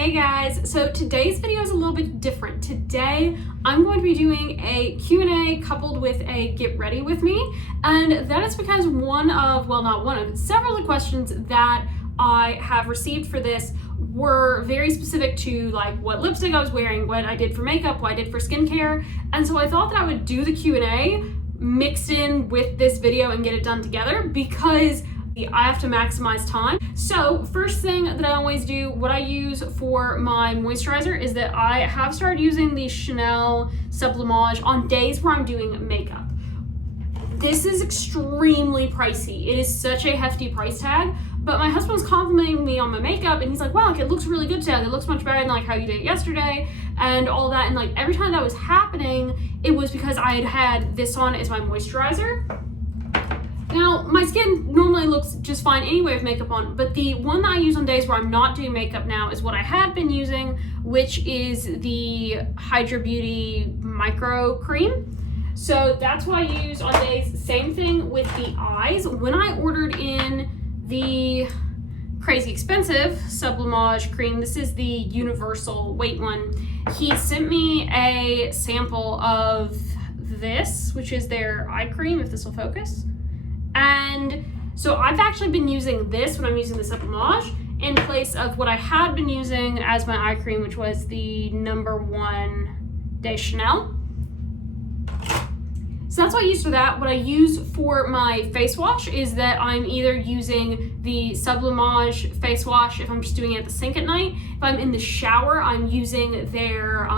Hey guys, so today's video is a little bit different. Today I'm going to be doing a Q&A coupled with a get ready with me, and that is because several of the questions that I have received for this were very specific to like what lipstick I was wearing, what I did for makeup, what I did for skincare, and so I thought that I would do the Q&A mixed in with this video and get it done together because I have to maximize time. So first thing that I always do, what I use for my moisturizer is that I have started using the Chanel Sublimage on days where I'm doing makeup. This is extremely pricey. It is such a hefty price tag, but my husband was complimenting me on my makeup and he's like, wow, like, it looks really good today. It looks much better than like how you did it yesterday and all that. And like every time that was happening, it was because I had this on as my moisturizer. Now, my skin normally looks just fine anyway with makeup on, but the one that I use on days where I'm not doing makeup now is what I had been using, which is the Hydra Beauty Micro Cream. So that's what I use on days. Same thing with the eyes. When I ordered in the crazy expensive Sublimage cream, this is the universal weight one, he sent me a sample of this, which is their eye cream, if this will focus. And so I've actually been using this when I'm using the Sublimage in place of what I had been using as my eye cream, which was the #1 de Chanel. So that's what I use for that. What I use for my face wash is that I'm either using the Sublimage face wash if I'm just doing it at the sink at night. If I'm in the shower, I'm using their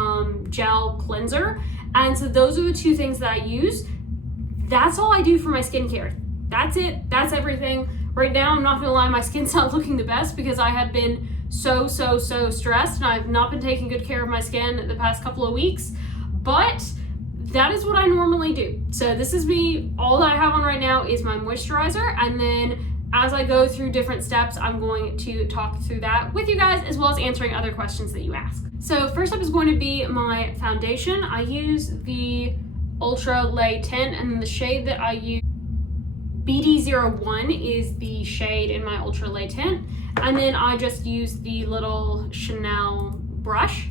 gel cleanser. And so those are the two things that I use. That's all I do for my skincare. That's it. That's everything. Right now, I'm not gonna lie, my skin's not looking the best because I have been so stressed and I've not been taking good care of my skin the past couple of weeks, but that is what I normally do. So this is me. All that I have on right now is my moisturizer, and then as I go through different steps, I'm going to talk through that with you guys as well as answering other questions that you ask. So first up is going to be my foundation. I use the Ultra Lay Tint, and then the shade that I use, BD01, is the shade in my Ultra Lay Tint, and then I just use the little Chanel brush.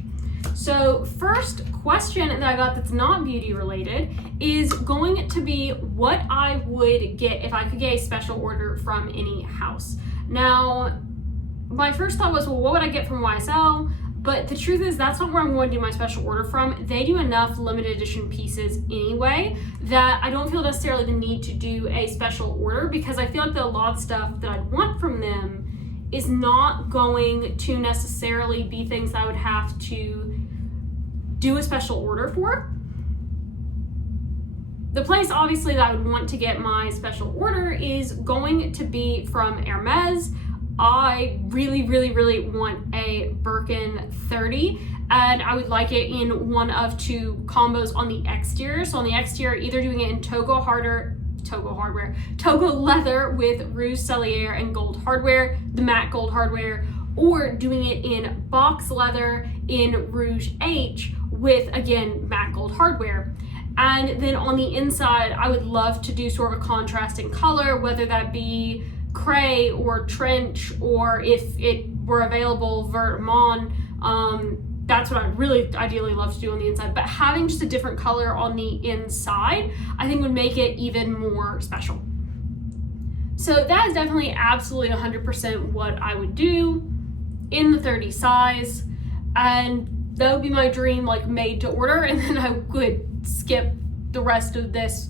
So first question that I got that's not beauty related is going to be what I would get if I could get a special order from any house. Now, my first thought was, well, what would I get from YSL? But the truth is that's not where I'm going to do my special order from. They do enough limited edition pieces anyway that I don't feel necessarily the need to do a special order, because I feel like a lot of stuff that I'd want from them is not going to necessarily be things that I would have to do a special order for. The place obviously that I would want to get my special order is going to be from Hermes. I really want a Birkin 30, and I would like it in one of two combos on the exterior. So on the exterior, either doing it in Togo leather with Rouge Cellier and gold hardware, the matte gold hardware, or doing it in box leather in Rouge H with, again, matte gold hardware. And then on the inside, I would love to do sort of a contrasting color, whether that be Cray or Trench, or if it were available, Vermont. That's what I really ideally love to do on the inside, but having just a different color on the inside, I think would make it even more special. So that is definitely absolutely 100% what I would do in the 30 size, and that would be my dream, like made to order, and then I would skip the rest of this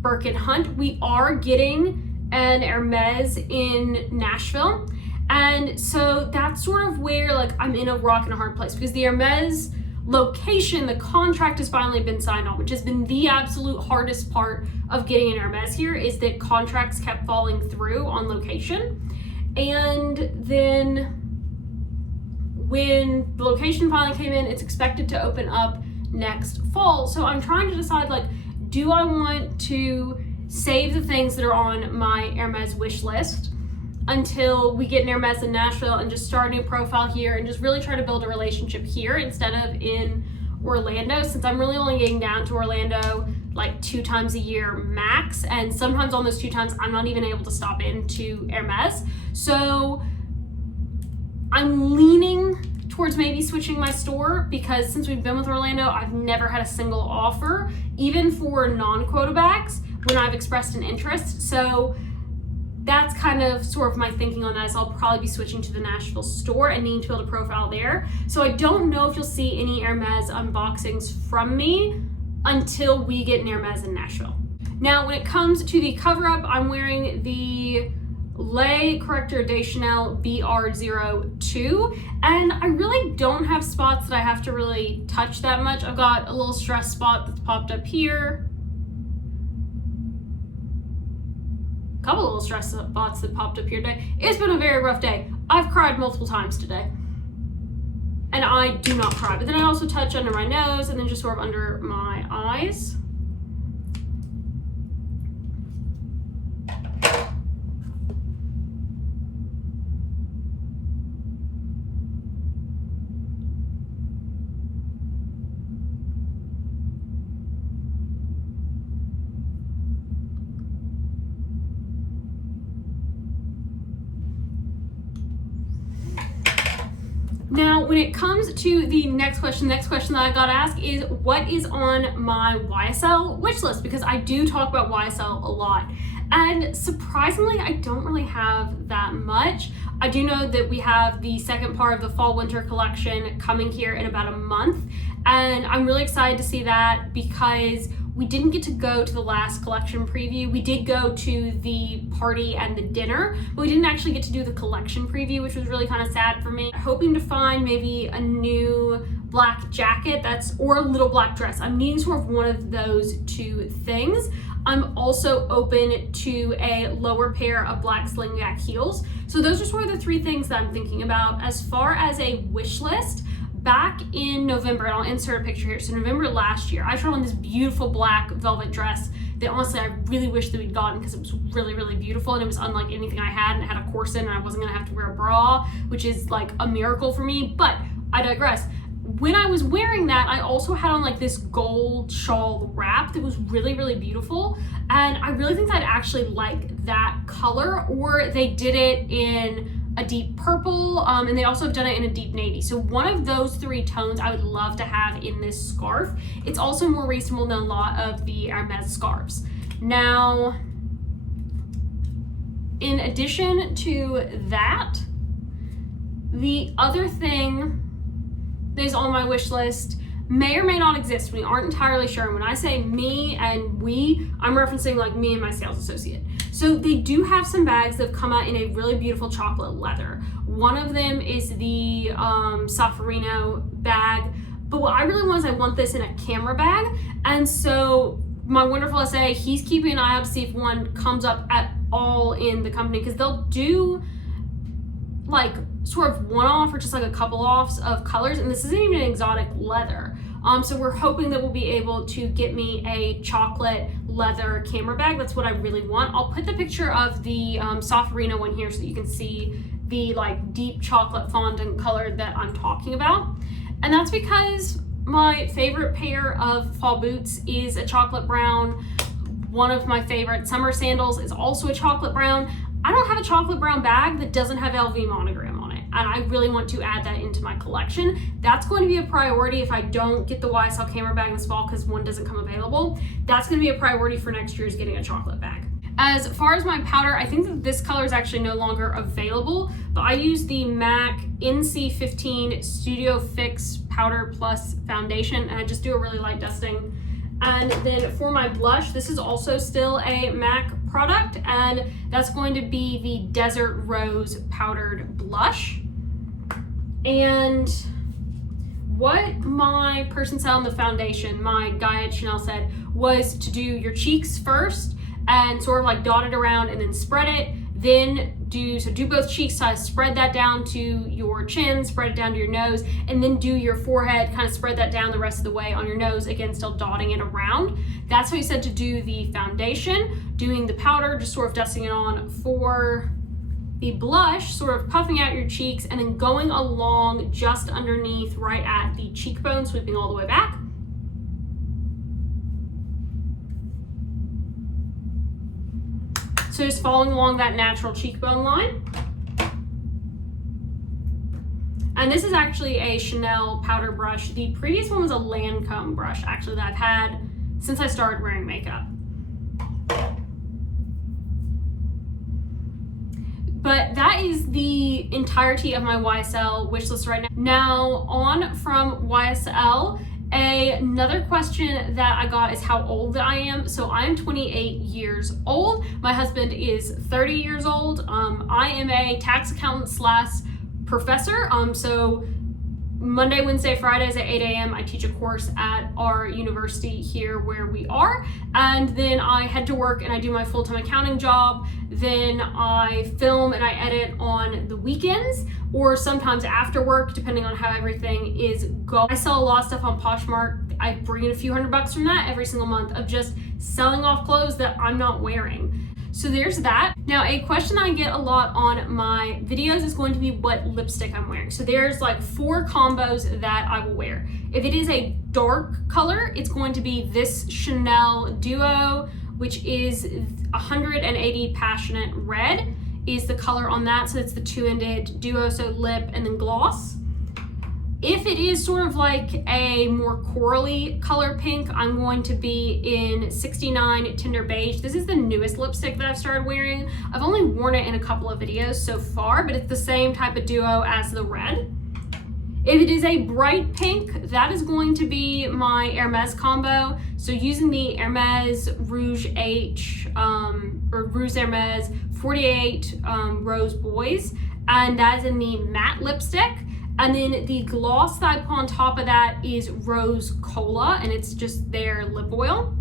Birkin hunt. We are getting an Hermes in Nashville, and so that's sort of where like I'm in a rock and a hard place, because the Hermes location, the contract has finally been signed on, which has been the absolute hardest part of getting an Hermes here, is that contracts kept falling through on location. And then when the location finally came in, it's expected to open up next fall. So I'm trying to decide, like, do I want to save the things that are on my Hermes wish list until we get an Hermes in Nashville and just start a new profile here and just really try to build a relationship here instead of in Orlando, since I'm really only getting down to Orlando like 2 times a year max, and sometimes on those 2 times I'm not even able to stop into Hermes. So I'm leaning towards maybe switching my store, because since we've been with Orlando, I've never had a single offer, even for non-quota bags, when I've expressed an interest. So that's kind of sort of my thinking on that, is I'll probably be switching to the Nashville store and needing to build a profile there. So I don't know if you'll see any Hermes unboxings from me until we get an Hermes in Nashville. Now, when it comes to the cover up, I'm wearing the Lay Corrector de Chanel BR02, and I really don't have spots that I have to really touch that much. I've got a little stress spot that's popped up here, a couple little stress spots that popped up here today. It's been a very rough day. I've cried multiple times today, and I do not cry, but then I also touch under my nose and then just sort of under my eyes. Now, when it comes to the next question that I got asked is, what is on my YSL wish list? Because I do talk about YSL a lot. And surprisingly, I don't really have that much. I do know that we have the second part of the fall winter collection coming here in about a month. And I'm really excited to see that, because we didn't get to go to the last collection preview. We did go to the party and the dinner, but we didn't actually get to do the collection preview, which was really kind of sad for me. Hoping to find maybe a new black jacket or a little black dress. I'm needing sort of one of those two things. I'm also open to a lower pair of black slingback heels. So those are sort of the three things that I'm thinking about. As far as a wish list, back in November, and I'll insert a picture here, so November last year, I tried on this beautiful black velvet dress that honestly I really wish that we'd gotten, because it was really, really beautiful, and it was unlike anything I had, and it had a corset, and I wasn't gonna have to wear a bra, which is like a miracle for me, but I digress. When I was wearing that, I also had on like this gold shawl wrap that was really, really beautiful, and I really think that I'd actually like that color, or they did it in a deep purple, and they also have done it in a deep navy. So one of those three tones I would love to have in this scarf. It's also more reasonable than a lot of the Hermes scarves. Now, in addition to that, the other thing that is on my wish list may or may not exist. We aren't entirely sure. And when I say me and we, I'm referencing like me and my sales associate. So they do have some bags that have come out in a really beautiful chocolate leather. One of them is the Saffarino bag, but what I really want is I want this in a camera bag. And so my wonderful SA, he's keeping an eye out to see if one comes up at all in the company, because they'll do like sort of one-off or just like a couple offs of colors, and this isn't even an exotic leather. So we're hoping that we'll be able to get me a chocolate leather camera bag. That's what I really want. I'll put the picture of the Saffarino one here so that you can see the like deep chocolate fondant color that I'm talking about. And that's because my favorite pair of fall boots is a chocolate brown. One of my favorite summer sandals is also a chocolate brown. I don't have a chocolate brown bag that doesn't have LV monogram on it, and I really want to add that into my collection. That's going to be a priority if I don't get the YSL camera bag this fall, because one doesn't come available. That's going to be a priority for next year, is getting a chocolate bag. As far as my powder, I think that this color is actually no longer available, but I use the MAC NC15 Studio Fix Powder Plus Foundation, and I just do a really light dusting. And then for my blush, this is also still a MAC product, and that's going to be the Desert Rose Powdered Blush. And what my person said on the foundation, my guy at Chanel said, was to do your cheeks first and sort of like dot it around and then spread it. Then do both cheeks, to spread that down to your chin, spread it down to your nose, and then do your forehead, kind of spread that down the rest of the way on your nose, again, still dotting it around. That's how you said to do the foundation. Doing the powder, just sort of dusting it on. For the blush, sort of puffing out your cheeks and then going along just underneath, right at the cheekbone, sweeping all the way back. So just following along that natural cheekbone line. And this is actually a Chanel powder brush. The previous one was a Lancome brush, actually, that I've had since I started wearing makeup. But that is the entirety of my YSL wish list right now. Now, on from YSL, another question that I got is how old I am. So I am 28 years old. My husband is 30 years old. I am a tax accountant slash professor. So Monday, Wednesday, Fridays at 8 a.m. I teach a course at our university here where we are. And then I head to work and I do my full-time accounting job. Then I film and I edit on the weekends or sometimes after work, depending on how everything is going. I sell a lot of stuff on Poshmark. I bring in a few $100 from that every single month of just selling off clothes that I'm not wearing. So there's that. Now, a question I get a lot on my videos is going to be what lipstick I'm wearing. So there's like 4 combos that I will wear. If it is a dark color, it's going to be this Chanel Duo, which is 180 Passionate Red is the color on that. So it's the 2-ended duo, so lip and then gloss. If it is sort of like a more corally color pink, I'm going to be in 69 Tender Beige. This is the newest lipstick that I've started wearing. I've only worn it in a couple of videos so far, but it's the same type of duo as the red. If it is a bright pink, that is going to be my Hermes combo. So using the Hermes Rouge H, or Rouge Hermes 48 Rose Boys, and that is in the matte lipstick. And then the gloss that I put on top of that is Rose Cola, and it's just their lip oil.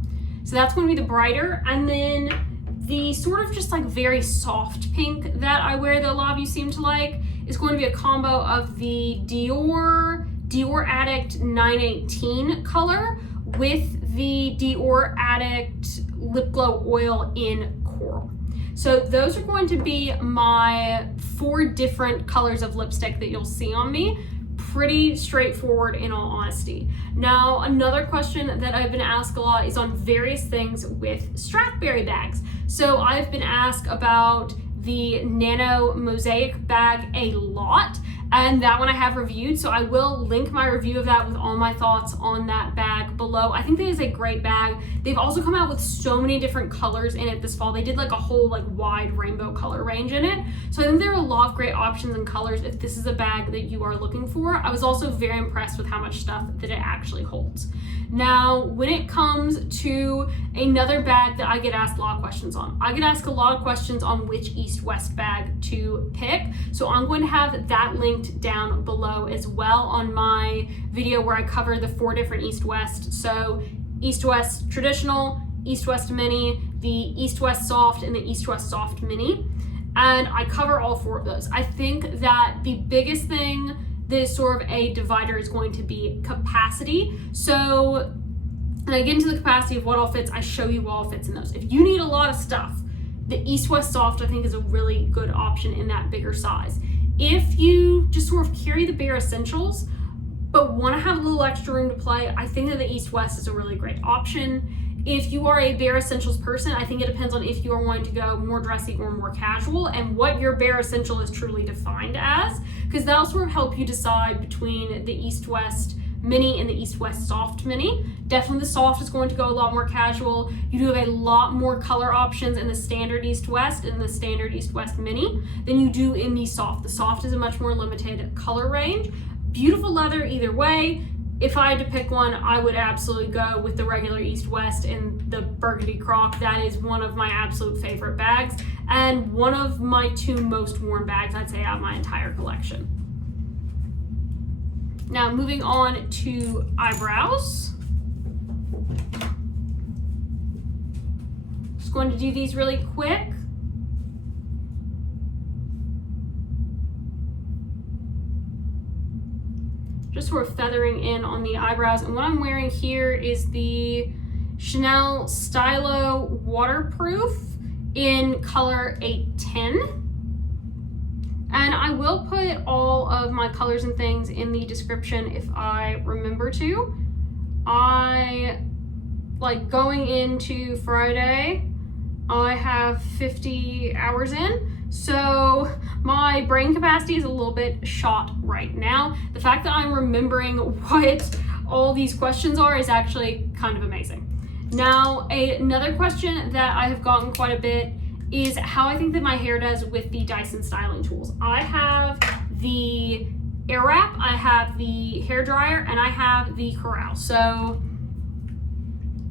So that's going to be the brighter. And then the sort of just like very soft pink that I wear that a lot of you seem to like is going to be a combo of the Dior Addict 918 color with the Dior Addict Lip Glow Oil in Coral. So those are going to be my 4 different colors of lipstick that you'll see on me. Pretty straightforward in all honesty. Now, another question that I've been asked a lot is on various things with Strathberry bags. So I've been asked about the Nano Mosaic bag a lot, and that one I have reviewed, so I will link my review of that with all my thoughts on that bag below. I think that is a great bag. They've also come out with so many different colors in it this fall. They did like a whole like wide rainbow color range in it, so I think there are a lot of great options and colors if this is a bag that you are looking for. I was also very impressed with how much stuff that it actually holds. Now, when it comes to another bag that I get asked a lot of questions on, I get asked a lot of questions on which East-West bag to pick. So I'm going to have that linked down below as well on my video where I cover the 4 different East-West. So East-West Traditional, East-West Mini, the East-West Soft, and the East-West Soft Mini. And I cover all 4 of those. I think that the biggest thing that is sort of a divider is going to be capacity. So when I get into the capacity of what all fits, I show you what all fits in those. If you need a lot of stuff, the East-West Soft I think is a really good option in that bigger size. If you just sort of carry the bare essentials but want to have a little extra room to play, I think that the East-West is a really great option. If you are a bare essentials person, I think it depends on if you are wanting to go more dressy or more casual and what your bare essential is truly defined as, because that'll sort of help you decide between the East-West Mini and the East-West Soft Mini. Definitely the Soft is going to go a lot more casual. You do have a lot more color options in the standard East-West and the standard East-West Mini than you do in the Soft. The Soft is a much more limited color range. Beautiful leather either way. If I had to pick one, I would absolutely go with the regular East-West and the Burgundy Croc. That is one of my absolute favorite bags and one of my 2 most worn bags, I'd say, out of my entire collection. Now, moving on to eyebrows. Just going to do these really quick. Just sort of feathering in on the eyebrows. And what I'm wearing here is the Chanel Stylo Waterproof in color 810. And I will put all of my colors and things in the description if I remember to. I, like going into Friday, I have 50 hours in. So my brain capacity is a little bit shot right now. The fact that I'm remembering what all these questions are is actually kind of amazing. Now, another question that I have gotten quite a bit is how I think that my hair does with the Dyson styling tools. I have the Airwrap, I have the hair dryer, and I have the Corral. So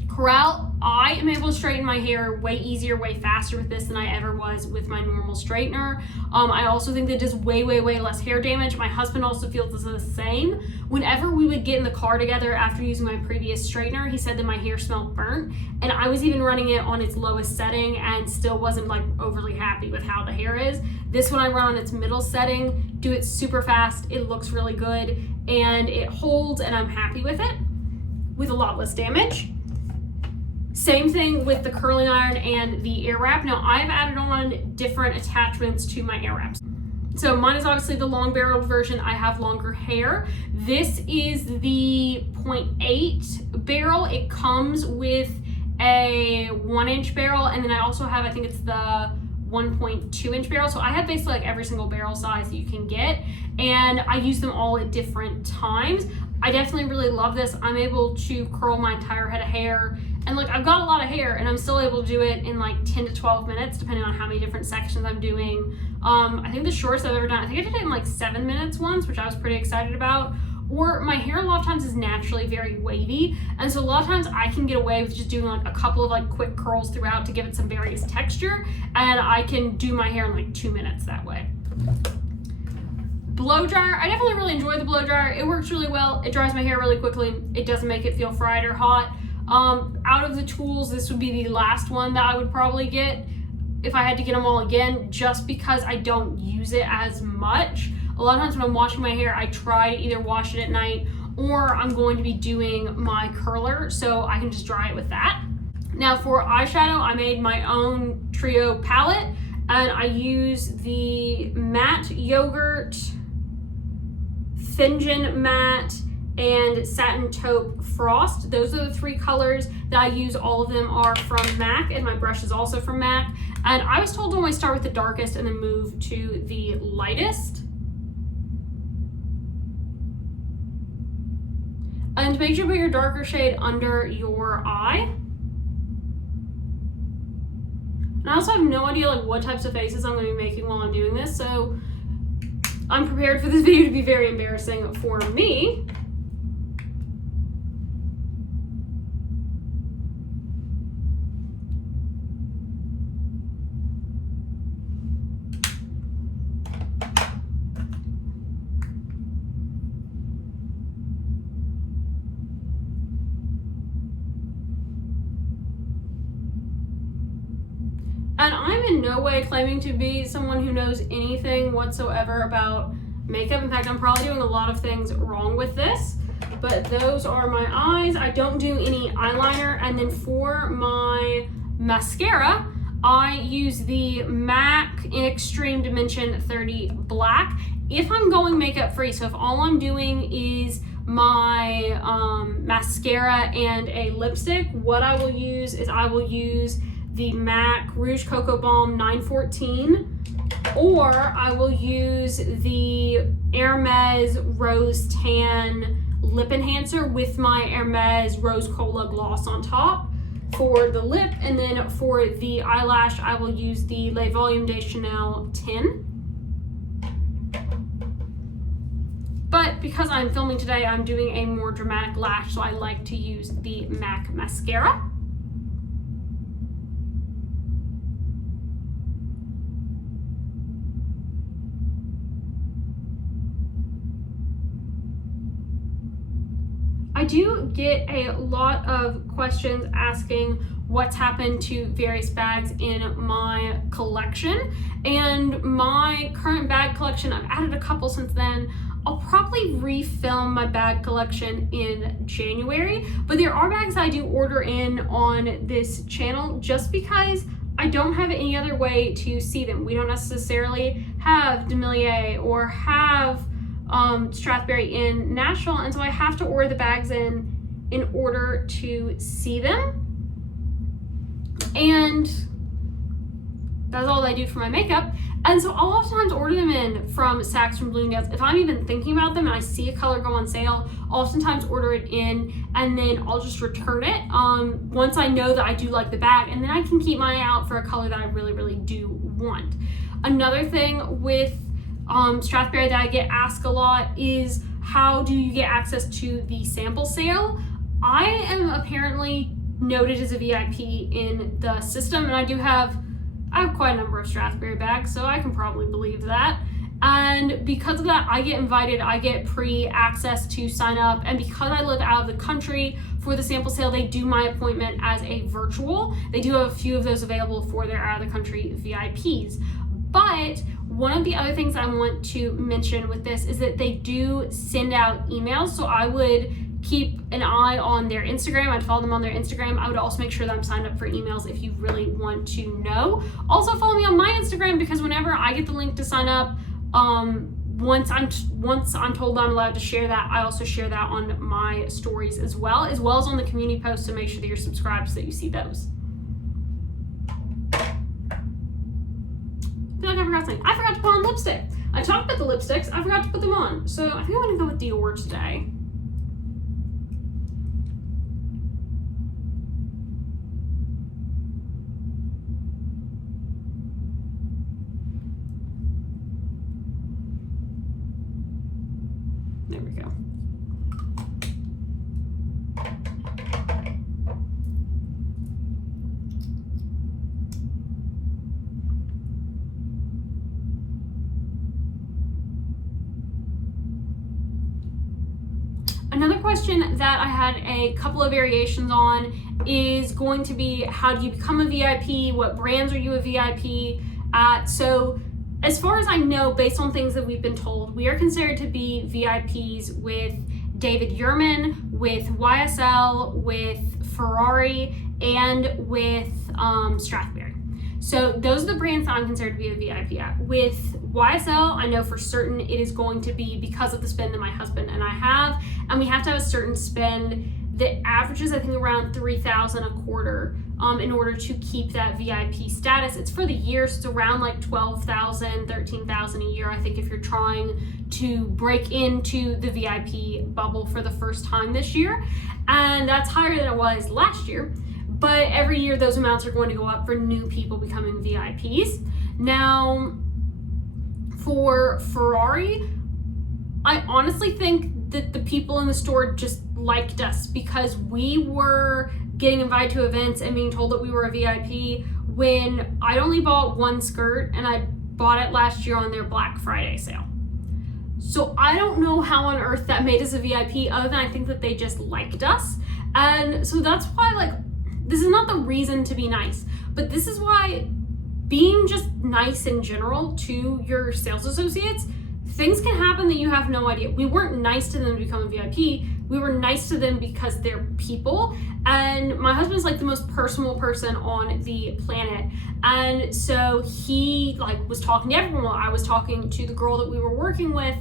Corral, I am able to straighten my hair way easier, way faster with this than I ever was with my normal straightener. I also think that it does way less hair damage. My husband also feels the same. Whenever we would get in the car together after using my previous straightener, he said that my hair smelled burnt, and I was even running it on its lowest setting and still wasn't like overly happy with how the hair is. This one I run on its middle setting, do it super fast, it looks really good, and it holds, and I'm happy with it, with a lot less damage. Same thing with the curling iron and the Airwrap. Now I've added on different attachments to my Airwraps. So mine is obviously the long barreled version. I have longer hair. This is the 0.8 barrel. It comes with a 1-inch barrel, and then I also have, I think it's the 1.2-inch barrel. So I have basically like every single barrel size that you can get, and I use them all at different times. I definitely really love this. I'm able to curl my entire head of hair, and like I've got a lot of hair and I'm still able to do it in like 10 to 12 minutes depending on how many different sections I'm doing. I think the shortest I've ever done, I think I did it in like 7 minutes once, which I was pretty excited about. Or my hair a lot of times is naturally very wavy, and so a lot of times I can get away with just doing like a couple of like quick curls throughout to give it some various texture, and I can do my hair in like 2 minutes that way. Blow dryer, I definitely really enjoy the blow dryer. It works really well. It dries my hair really quickly. It doesn't make it feel fried or hot. Out of the tools, this would be the last one that I would probably get if I had to get them all again, just because I don't use it as much. A lot of times when I'm washing my hair, I try to either wash it at night or I'm going to be doing my curler, so I can just dry it with that. Now for eyeshadow, I made my own trio palette, and I use the Matte Yogurt, Finjan Matte, and Satin Taupe Frost. Those are the 3 colors that I use. All of them are from MAC, and my brush is also from MAC. And I was told to always start with the darkest and then move to the lightest. And make sure you put your darker shade under your eye. And I also have no idea like what types of faces I'm going to be making while I'm doing this, so I'm prepared for this video to be very embarrassing for me. And I'm in no way claiming to be someone who knows anything whatsoever about makeup. In fact, I'm probably doing a lot of things wrong with this, but those are my eyes. I don't do any eyeliner. And then for my mascara, I use the MAC in Extreme Dimension 30 Black. If I'm going makeup free, so if all I'm doing is my mascara and a lipstick, what I will use is I will use the MAC Rouge Cocoa Balm 914, or I will use the Hermes Rose Tan Lip Enhancer with my Hermes Rose Cola Gloss on top for the lip, and then for the eyelash, I will use the Le Volume de Chanel 10. But because I'm filming today, I'm doing a more dramatic lash, so I like to use the MAC mascara. I do get a lot of questions asking what's happened to various bags in my collection, and my current bag collection, I've added a couple since then. I'll probably refilm my bag collection in January, but there are bags I do order in on this channel just because I don't have any other way to see them. We don't necessarily have Demilia or have Strathberry in Nashville, and so I have to order the bags in order to see them. And That's all I do for my makeup. And so I'll oftentimes order them in from Saks, from Bloomingdale's. If I'm even thinking about them and I see a color go on sale, I'll oftentimes order it in and then I'll just return it once I know that I do like the bag, and then I can keep my eye out for a color that I really, really do want. Another thing with Strathberry that I get asked a lot is, how do you get access to the sample sale? I am apparently noted as a VIP in the system, and I have quite a number of Strathberry bags, so I can probably believe that. And because of that, I get invited, I get pre-access to sign up, and because I live out of the country for the sample sale, they do my appointment as a virtual. They do have a few of those available for their out of the country VIPs. But one of the other things I want to mention with this is that they do send out emails, so I would keep an eye on their Instagram. I'd follow them on their Instagram. I would also make sure that I'm signed up for emails if you really want to know. Also follow me on my Instagram, because whenever I get the link to sign up, once I'm told I'm allowed to share that, I also share that on my stories as well as on the community posts, to make sure that you're subscribed so that you see those. I feel like I forgot something. I forgot to put on lipstick. I talked about the lipsticks, I forgot to put them on. So I think I'm gonna go with Dior today. There we go. Another question that I had a couple of variations on is going to be, how do you become a VIP? What brands are you a VIP at? So as far as I know, based on things that we've been told, we are considered to be VIPs with David Yurman, with YSL, with Ferrari, and with Strathberry. So those are the brands that I'm considered to be a VIP at. With YSL, I know for certain it is going to be because of the spend that my husband and I have, and we have to have a certain spend that averages, I think, around $3,000 a quarter in order to keep that VIP status. It's for the year, so it's around like $12,000, $13,000 a year, I think, if you're trying to break into the VIP bubble for the first time this year. And that's higher than it was last year. But every year those amounts are going to go up for new people becoming VIPs. Now, for Ferrari, I honestly think that the people in the store just liked us because we were getting invited to events and being told that we were a VIP when I only bought one skirt, and I bought it last year on their Black Friday sale. So I don't know how on earth that made us a VIP, other than I think that they just liked us. And so that's why, like, this is not the reason to be nice, but this is why being just nice in general to your sales associates, things can happen that you have no idea. We weren't nice to them to become a VIP. We were nice to them because they're people. And my husband's like the most personal person on the planet. And so he was talking to everyone while I was talking to the girl that we were working with.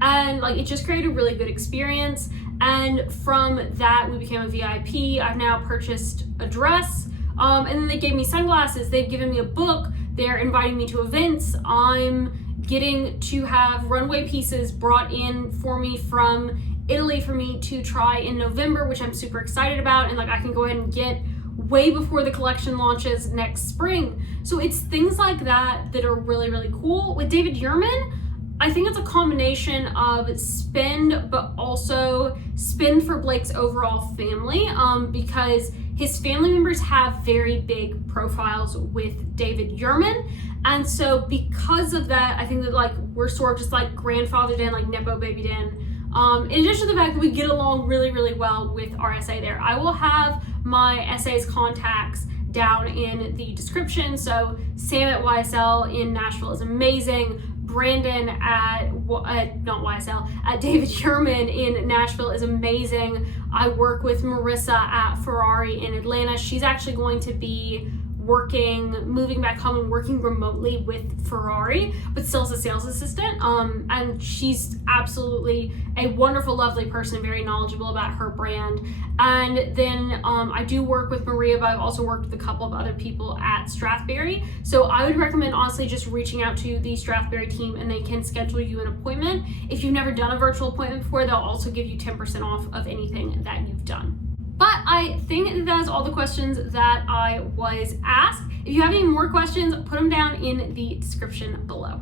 And it just created a really good experience. And from that, we became a VIP. I've now purchased a dress. And then they gave me sunglasses. They've given me a book. They're inviting me to events. I'm getting to have runway pieces brought in for me from Italy for me to try in November, which I'm super excited about. And I can go ahead and get way before the collection launches next spring. So it's things like that that are really, really cool. With David Yurman, I think it's a combination of spend, but also spend for Blake's overall family, because his family members have very big profiles with David Yurman. And so because of that, I think that we're sort of just grandfathered in, Nepo babied in. In addition to the fact that we get along really, really well with our SA there. I will have my SA's contacts down in the description. So Sam at YSL in Nashville is amazing. Brandon at, not YSL, at David Yurman in Nashville is amazing. I work with Marissa at Ferrari in Atlanta. She's actually going to be moving back home and working remotely with Ferrari, but still as a sales assistant. And she's absolutely a wonderful, lovely person, very knowledgeable about her brand. And then I do work with Maria, but I've also worked with a couple of other people at Strathberry. So I would recommend honestly just reaching out to the Strathberry team and they can schedule you an appointment. If you've never done a virtual appointment before, they'll also give you 10% off of anything that you've done. But I think that is all the questions that I was asked. If you have any more questions, put them down in the description below.